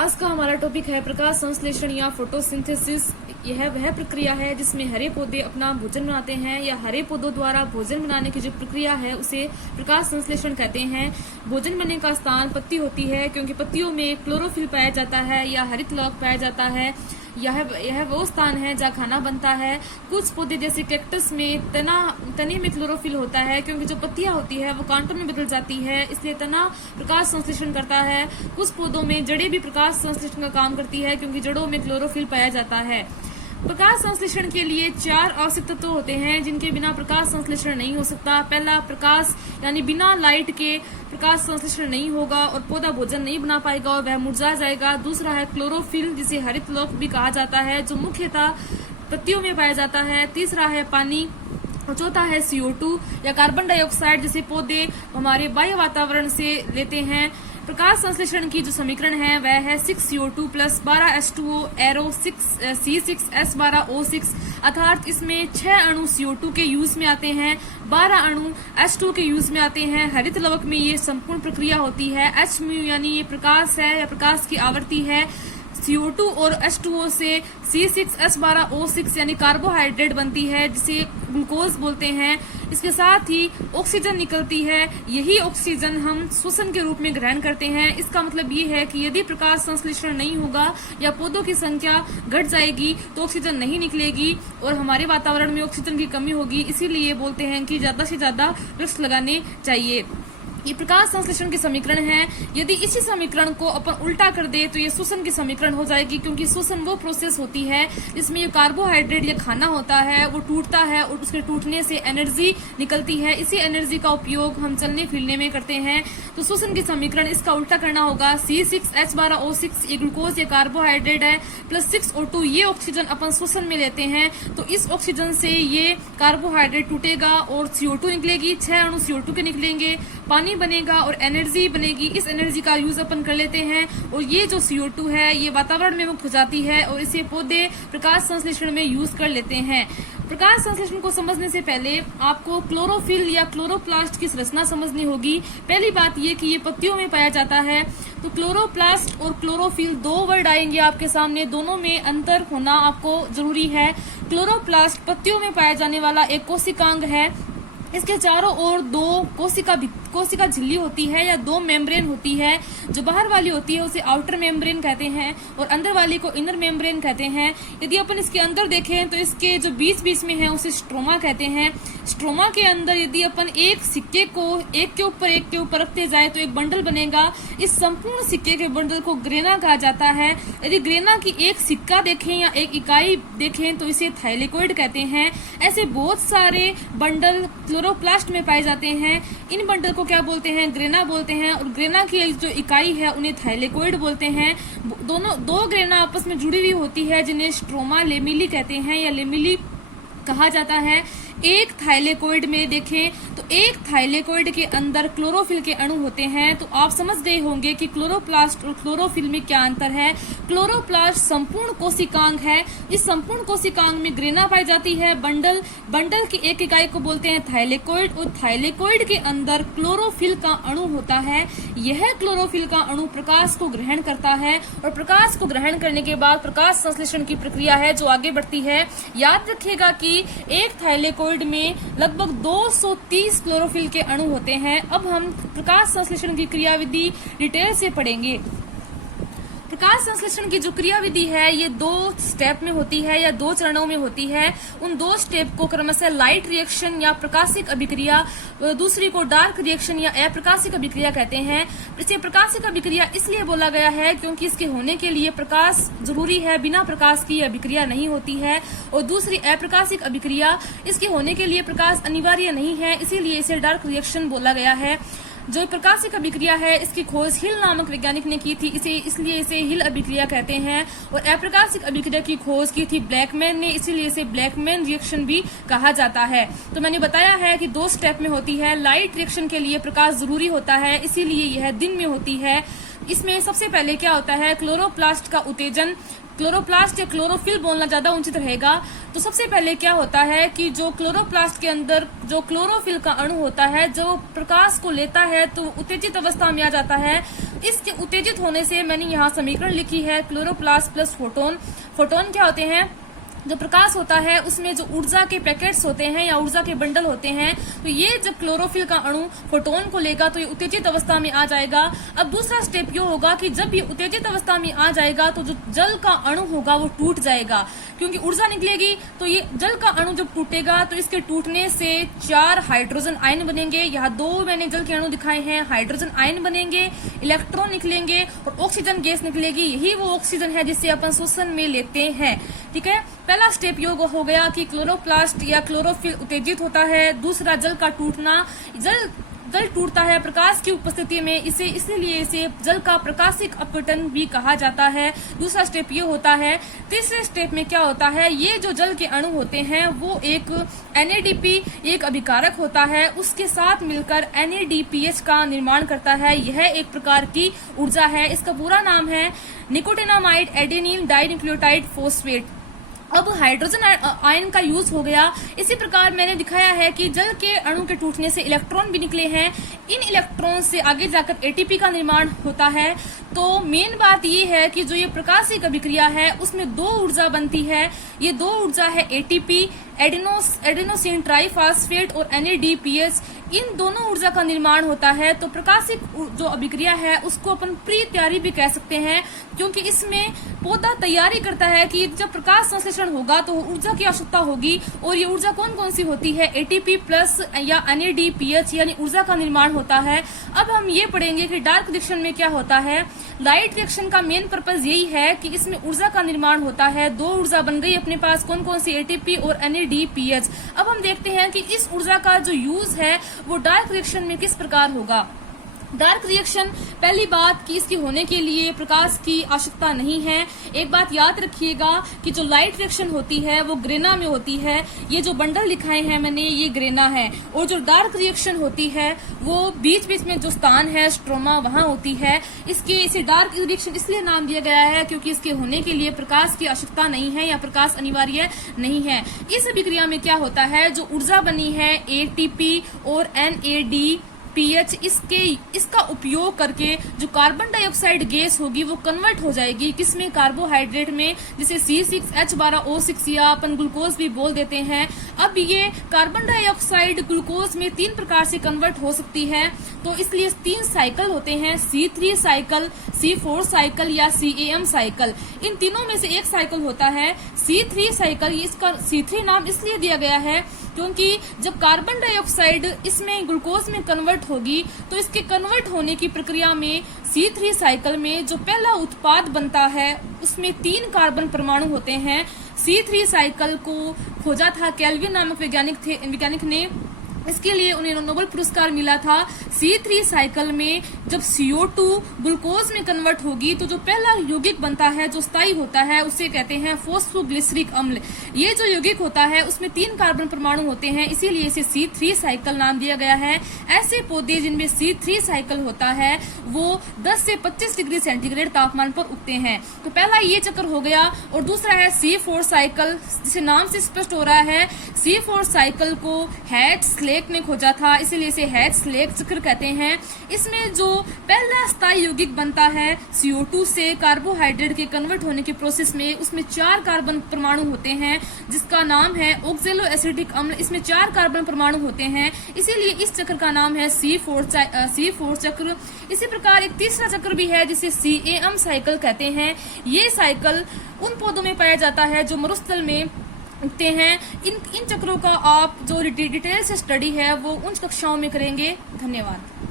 आज का हमारा टॉपिक है प्रकाश संश्लेषण या फोटोसिंथेसिस। यह वह प्रक्रिया है जिसमें हरे पौधे अपना भोजन बनाते हैं या हरे पौधों द्वारा भोजन बनाने की जो प्रक्रिया है उसे प्रकाश संश्लेषण कहते हैं। भोजन बनने का स्थान पत्ती होती है क्योंकि पत्तियों में क्लोरोफिल पाया जाता है या हरित लौक पाया जाता है। यह वो स्थान है जहाँ खाना बनता है। कुछ पौधे जैसे कैक्टस में तने में क्लोरोफिल होता है क्योंकि जो पत्तियां होती है वो कांटों में बदल जाती है, इसलिए तना प्रकाश संश्लेषण करता है। कुछ पौधों में जड़ें भी प्रकाश संश्लेषण का काम करती है क्योंकि जड़ों में क्लोरोफिल पाया जाता है। प्रकाश संश्लेषण के लिए 4 आवश्यक तत्व होते हैं जिनके बिना प्रकाश संश्लेषण नहीं हो सकता। पहला, प्रकाश यानी बिना लाइट के प्रकाश संश्लेषण नहीं होगा और पौधा भोजन नहीं बना पाएगा और वह मुरझा जाएगा। दूसरा है क्लोरोफिल, जिसे हरित लौक भी कहा जाता है, जो मुख्यतः पत्तियों में पाया जाता है। तीसरा है पानी और चौथा है CO2 या कार्बन डाइऑक्साइड, जिसे पौधे हमारे बाह्य वातावरण से लेते हैं। प्रकाश संश्लेषण की जो समीकरण है वह है 6CO2 plus 12H2O arrow 6C6S12O6, अर्थात इसमें 6 अणु CO2 के यूज में आते हैं, 12 अणु H2O के यूज में आते हैं। हरित लवक में ये संपूर्ण प्रक्रिया होती है। Hµ यानी ये प्रकाश है या प्रकाश की आवृत्ति है। CO2 और H2O से C6H12O6 यानी कार्बोहाइड्रेट बनती है जिसे ग्लूकोज बोलते हैं। इसके साथ ही ऑक्सीजन निकलती है। यही ऑक्सीजन हम श्वसन के रूप में ग्रहण करते हैं। इसका मतलब ये है कि यदि प्रकाश संश्लेषण नहीं होगा या पौधों की संख्या घट जाएगी तो ऑक्सीजन नहीं निकलेगी और हमारे वातावरण में ऑक्सीजन की कमी होगी। इसीलिए बोलते हैं कि ज्यादा से ज्यादा वृक्ष लगाने चाहिए। ये प्रकाश संश्लेषण के समीकरण है। यदि इसी समीकरण को अपन उल्टा कर दे तो ये श्वसन की समीकरण हो जाएगी, क्योंकि श्वसन वो प्रोसेस होती है जिसमें ये कार्बोहाइड्रेट या खाना होता है वो टूटता है और उसके टूटने से एनर्जी निकलती है। इसी एनर्जी का उपयोग हम चलने फिरने में करते हैं। तो श्वसन की समीकरण इसका उल्टा करना होगा। C6H12O6 ये ग्लूकोज या कार्बोहाइड्रेट है, प्लस 6O2 ये ऑक्सीजन अपन श्वसन में लेते हैं। तो इस ऑक्सीजन से ये कार्बोहाइड्रेट टूटेगा और CO2 निकलेगी, 6 अणु CO2 के निकलेंगे, पानी बनेगा और एनर्जी बनेगी। इस एनर्जी का यूज अपन कर लेते हैं और ये जो CO2 है ये वातावरण में मुक्त हो जाती है और इसे पौधे प्रकाश संश्लेषण में यूज कर लेते हैं। प्रकाश संश्लेषण को समझने से पहले आपको क्लोरोफिल या क्लोरोप्लास्ट की संरचना समझनी होगी। पहली बात ये कि ये पत्तियों में पाया जाता है। तो क्लोरोप्लास्ट और क्लोरोफिल 2 वर्ड आएंगे आपके सामने, दोनों में अंतर होना आपको जरूरी है। क्लोरोप्लास्ट पत्तियों में पाया जाने वाला एक कोशिकांग है। इसके चारों ओर 2 कोशिका झिल्ली होती है या 2 मेम्ब्रेन होती है। जो बाहर वाली होती है उसे आउटर मेम्ब्रेन कहते हैं और अंदर वाली को इनर मेम्ब्रेन कहते हैं। यदि अपन इसके अंदर देखें तो इसके जो बीच में है उसे स्ट्रोमा कहते हैं। स्ट्रोमा के अंदर यदि अपन एक सिक्के को एक के ऊपर रखते जाए तो एक बंडल बनेगा। इस संपूर्ण सिक्के के बंडल को ग्रेना कहा जाता है। यदि ग्रेना की एक सिक्का देखें या एक इकाई देखें तो इसे थाइलेकोइड कहते हैं। ऐसे बहुत सारे बंडल क्लोरोप्लास्ट में पाए जाते हैं। इन बंडल को क्या बोलते हैं? ग्रेना बोलते हैं और ग्रेना की जो इकाई है उन्हें थाइलेकोइड बोलते हैं। दो ग्रेना आपस में जुड़ी हुई होती है जिन्हें स्ट्रोमा लेमिली कहते हैं या लेमिली कहा जाता है। एक थाइलेकोइड में देखें तो एक थाइलेकोइड के अंदर क्लोरोफिल के अणु होते हैं। तो आप समझ गए होंगे कि क्लोरोप्लास्ट और क्लोरोफिल में क्या अंतर है। क्लोरोप्लास्ट संपूर्ण कोशिकांग है। इस संपूर्ण कोशिकांग में ग्रेना पाई जाती है। बंडल की एक इकाई को बोलते हैं थाइलेकोइड और थाइलेकोइड के अंदर क्लोरोफिल का अणु होता है। यह क्लोरोफिल का अणु प्रकाश को ग्रहण करता है और प्रकाश को ग्रहण करने के बाद प्रकाश संश्लेषण की प्रक्रिया है जो आगे बढ़ती है। याद रखिएगा कि एक थाइलेकोइड में लगभग 230 क्लोरोफिल के अणु होते हैं। अब हम प्रकाश संश्लेषण की क्रियाविधि डिटेल से पढ़ेंगे। प्रकाश संश्लेषण की जो क्रियाविधि है ये 2 स्टेप में होती है या 2 चरणों में होती है। उन 2 स्टेप को क्रमशः लाइट रिएक्शन या प्रकाशिक अभिक्रिया, दूसरी को डार्क रिएक्शन या अप्रकाशिक अभिक्रिया कहते हैं। इसे प्रकाशिक अभिक्रिया इसलिए बोला गया है क्योंकि इसके होने के लिए प्रकाश जरूरी है, बिना प्रकाश की अभिक्रिया नहीं होती है। और दूसरी अप्रकाशिक अभिक्रिया, इसके होने के लिए प्रकाश अनिवार्य नहीं है, इसीलिए इसे डार्क रिएक्शन बोला गया है। जो प्रकाशिक अभिक्रिया है इसकी खोज हिल नामक वैज्ञानिक ने की थी, इसलिए इसे हिल अभिक्रिया कहते हैं। और अप्रकाशिक अभिक्रिया की खोज की थी ब्लैकमैन ने, इसीलिए इसे ब्लैकमैन रिएक्शन भी कहा जाता है। तो मैंने बताया है कि 2 स्टेप में होती है। लाइट रिएक्शन के लिए प्रकाश जरूरी होता है, इसीलिए यह दिन में होती है। इसमें सबसे पहले क्या होता है, क्लोरोप्लास्ट का उत्तेजन। क्लोरोप्लास्ट या क्लोरोफिल बोलना ज्यादा उचित रहेगा। तो सबसे पहले क्या होता है कि जो क्लोरोप्लास्ट के अंदर जो क्लोरोफिल का अणु होता है, जो प्रकाश को लेता है तो उत्तेजित अवस्था में आ जाता है। इसके उत्तेजित होने से मैंने यहाँ समीकरण लिखी है, क्लोरोप्लास्ट प्लस फोटोन। फोटोन क्या होते हैं, जो प्रकाश होता है उसमें जो ऊर्जा के पैकेट्स होते हैं या ऊर्जा के बंडल होते हैं, तो ये जब क्लोरोफिल का अणु फोटोन को लेगा तो ये उत्तेजित अवस्था में आ जाएगा। अब दूसरा स्टेप ये होगा कि जब ये उत्तेजित अवस्था में आ जाएगा तो जो जल का अणु होगा वो टूट जाएगा, क्योंकि ऊर्जा निकलेगी। तो ये जल का अणु जब टूटेगा तो इसके टूटने से 4 हाइड्रोजन आयन बनेंगे। यहाँ 2 मैंने जल के अणु दिखाए हैं, हाइड्रोजन आयन बनेंगे, इलेक्ट्रॉन निकलेंगे और ऑक्सीजन गैस निकलेगी। यही वो ऑक्सीजन है जिसे अपन श्वसन में लेते हैं। ठीक है, पहला स्टेप योग हो गया कि क्लोरोप्लास्ट या क्लोरोफिल उत्तेजित होता है। दूसरा जल का टूटना, जल टूटता है प्रकाश की उपस्थिति में, इसलिए इसे जल का प्रकाशिक अपघटन भी कहा जाता है। दूसरा स्टेप ये होता है। तीसरे स्टेप में क्या होता है, ये जो जल के अणु होते हैं वो एक NADP एक अभिकारक होता है, उसके साथ मिलकर NADPH का निर्माण करता है। यह एक प्रकार की ऊर्जा है। इसका पूरा नाम है निकोटिनामाइड एडेनिल डाइन्यूक्लियोटाइड फॉस्फेट। अब हाइड्रोजन आयन का यूज हो गया। इसी प्रकार मैंने दिखाया है कि जल के अणु के टूटने से इलेक्ट्रॉन भी निकले हैं। इन इलेक्ट्रॉन से आगे जाकर ATP का निर्माण होता है। तो मेन बात ये है कि जो ये प्रकाशिक अभिक्रिया है उसमें 2 ऊर्जा बनती है। ये 2 ऊर्जा है ATP एडेनोसिन ट्राइफॉस्फेट और NADPH। इन दोनों ऊर्जा का निर्माण होता है। तो प्रकाशिक जो अभिक्रिया है उसको अपन प्री तैयारी भी कह सकते हैं, क्योंकि इसमें पौधा तैयारी करता है कि जब प्रकाश संश्लेषण होगा तो ऊर्जा की आवश्यकता होगी। और ये ऊर्जा कौन कौन सी होती है, ATP प्लस या NADPH, यानी ऊर्जा का निर्माण होता है। अब हम ये पढ़ेंगे कि डार्क रिएक्शन में क्या होता है। लाइट रिएक्शन का मेन पर्पज यही है कि इसमें ऊर्जा का निर्माण होता है। 2 ऊर्जा बन गई अपने पास, कौन कौन सी, ATP और NADPH। अब हम देखते हैं कि इस ऊर्जा का जो यूज है वो डार्क रिएक्शन में किस प्रकार होगा। डार्क रिएक्शन, पहली बात कि इसकी होने के लिए प्रकाश की आवश्यकता नहीं है। एक बात याद रखिएगा कि जो लाइट रिएक्शन होती है वो ग्रेना में होती है। ये जो बंडल दिखाए हैं मैंने, ये ग्रेना है। और जो डार्क रिएक्शन होती है वो बीच बीच में जो स्थान है स्ट्रोमा, वहां होती है। इसे डार्क रिएक्शन इसलिए नाम दिया गया है क्योंकि इसके होने के लिए प्रकाश की आवश्यकता नहीं है या प्रकाश अनिवार्य नहीं है। इस अभिक्रिया में क्या होता है, जो ऊर्जा बनी है ATP और NADPH, इसका उपयोग करके जो कार्बन डाइऑक्साइड गैस होगी वो कन्वर्ट हो जाएगी किसमें, कार्बोहाइड्रेट में, जिसे C6H12O6 या अपन ग्लूकोज भी बोल देते हैं। अब ये कार्बन डाइऑक्साइड ग्लूकोज में 3 प्रकार से कन्वर्ट हो सकती है। तो इसलिए 3 साइकिल होते हैं, C3 साइकिल, C4 साइकिल या CAM साइकिल। इन तीनों में से एक साइकिल होता है C3 साइकिल। इसका C3 नाम इसलिए दिया गया है क्योंकि जब कार्बन डाइऑक्साइड इसमें ग्लूकोज में कन्वर्ट होगी तो इसके कन्वर्ट होने की प्रक्रिया में C3 साइकिल में जो पहला उत्पाद बनता है उसमें 3 कार्बन परमाणु होते हैं। C3 साइकिल को खोजा था केल्विन नामक वैज्ञानिक ने। इसके लिए उन्हें नोबेल पुरस्कार मिला था। C3 साइकिल में जब CO2 ग्लूकोज में कन्वर्ट होगी तो जो पहला यौगिक बनता है, जो स्थायी होता है, उसे कहते हैं फॉस्फोग्लिसरिक अम्ल। ये जो यौगिक होता है उसमें 3 कार्बन परमाणु होते हैं, इसीलिए इसे C3 साइकिल नाम दिया गया है। ऐसे पौधे जिनमें C3 साइकिल होता है वो 10 से 25 डिग्री सेंटीग्रेड तापमान पर उगते हैं। तो पहला ये चक्र हो गया। और दूसरा है C4 साइकिल, जिसे नाम से स्पष्ट हो रहा है। C4 साइकिल को हैट-स्लेक ने खोजा था, इसीलिए इसे हैट-स्लेक चक्र कहते हैं। इसमें जो पहला स्थायी यौगिक बनता है CO2 से कार्बोहाइड्रेट के कन्वर्ट होने के प्रोसेस में, उसमें 4 कार्बन परमाणु होते हैं जिसका नाम है ऑक्जेलो एसिटिक अम्ल। इसमें 4 कार्बन परमाणु होते हैं, इसीलिए इस चक्र का नाम है C4 चक्र। इसी प्रकार एक तीसरा चक्र भी है जिसे CAM साइकिल कहते हैं। ये साइकिल उन पौधों में पाया जाता है जो मरुस्थल में उगते हैं। इन चक्रों का आप जो डिटेल से स्टडी है वो उन कक्षाओं में करेंगे। धन्यवाद।